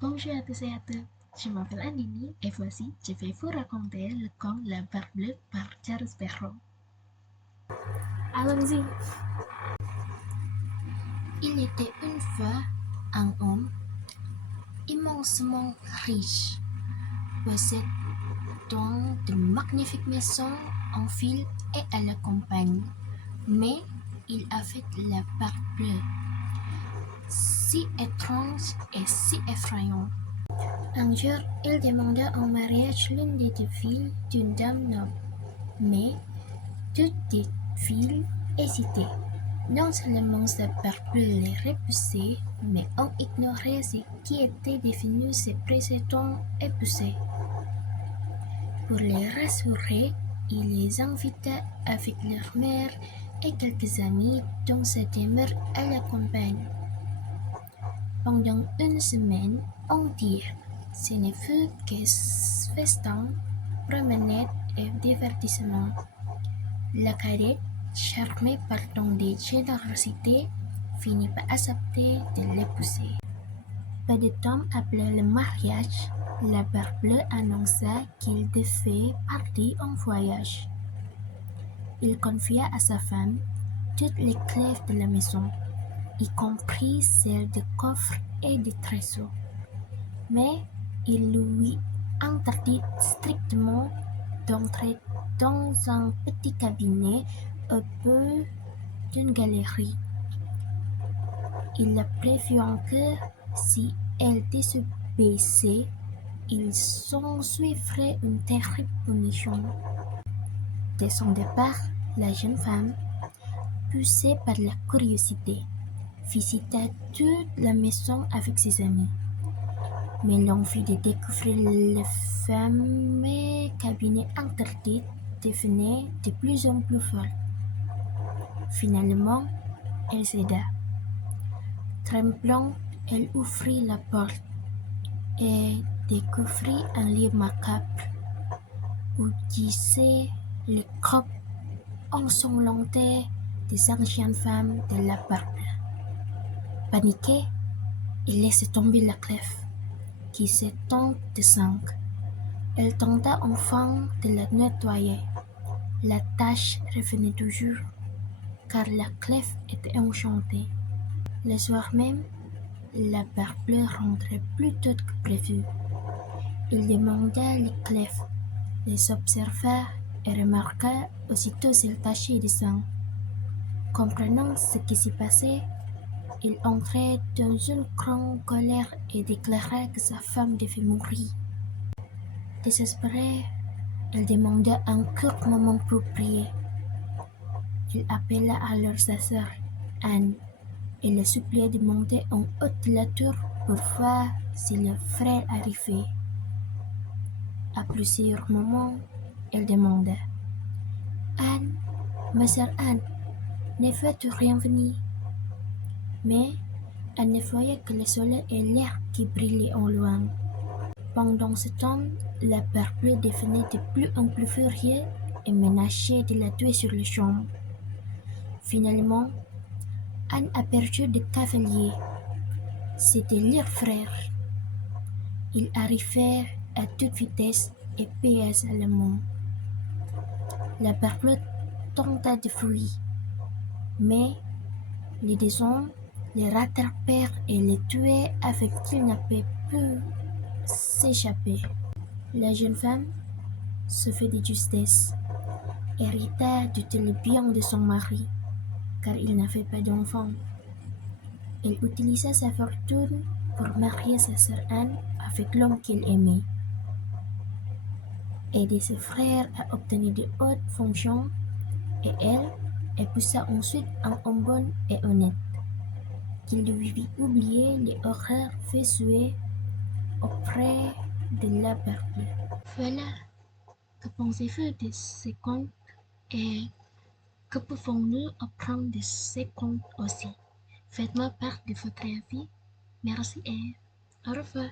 Bonjour à tous et à toutes. Je m'appelle Anini et voici, je vais vous raconter le conte La Barbe Bleue par Charles Perrault. Allons-y. Il était une fois un homme immensement riche, possédant de magnifiques maisons en ville et à la campagne. Mais il avait la barbe bleue, si étrange et si effrayante. Un jour, il demanda en mariage l'une des deux filles d'une dame noble, mais toutes les filles hésitaient. Non seulement sa barbe bleue les repoussait, mais on ignorait ce qui était devenu ses précédents épousés. Pour les rassurer, il les invita avec leur mère et quelques amis dans sa demeure à la campagne. Pendant une semaine entière, ce ne fut que festin, promenade et divertissement. La cadette, charmée par tant de générosité, finit par accepter de l'épouser. Peu de temps après le mariage, la Barbe Bleue annonça qu'il devait partir en voyage. Il confia à sa femme toutes les clés de la maison, y compris celles des coffres et des trésors. Mais il lui interdit strictement d'entrer dans un petit cabinet au bout d'une galerie. Il la prévient que si elle désobéissait, il s'ensuivrait une terrible punition. Dès son départ, la jeune femme, poussée par la curiosité, visita toute la maison avec ses amis. Mais l'envie de découvrir le fameux cabinet interdit devenait de plus en plus folle. Finalement, elle céda. Tremblante, elle ouvrit la porte et découvrit un lit macabre où gisaient les corps ensanglantés des anciennes femmes de la Barbe. Paniqué, il laissa tomber la clef, qui s'étend de sang. Elle tenta enfin de la nettoyer. La tâche revenait toujours, car la clef était enchantée. Le soir même, la Barbe Bleue rentrait plus tôt que prévu. Il demanda les clefs, les observa et remarqua aussitôt celles tachées de sang. Comprenant ce qui s'y passait, il entrait dans une grande colère et déclara que sa femme devait mourir. Désespéré, il demanda un court moment pour prier. Il appela alors sa sœur, Anne, et la supplia de monter en haut de la tour pour voir si le frère arrivait. À plusieurs moments, elle demanda: Anne, ma sœur Anne, ne vois-tu rien venir? Mais elle ne voyait que le soleil et l'air qui brillaient au loin. Pendant ce temps, la Barbe Bleue devenait de plus en plus furieux et menaçait de la tuer sur le champ. Finalement, Anne aperçut des cavaliers. C'était leurs frères. Ils arrivèrent à toute vitesse et épées à la main. La Barbe Bleue tenta de fuir, mais les deux hommes les rattrapèrent et les tuèrent afin qu'ils n'avaient pu s'échapper. La jeune femme, se fait de justesse, hérita de tout le bien de son mari, car il n'avait pas d'enfant. Elle utilisa sa fortune pour marier sa sœur Anne avec l'homme qu'elle aimait, aider ses frères à obtenir de hautes fonctions, et elle épousa ensuite un homme bon et honnête, qui lui fit oublier les horreurs fait auprès de la Barbe Bleue. Voilà, que pensez-vous de ces contes et que pouvons-nous apprendre de ces contes aussi? Faites-moi part de votre avis. Merci et au revoir.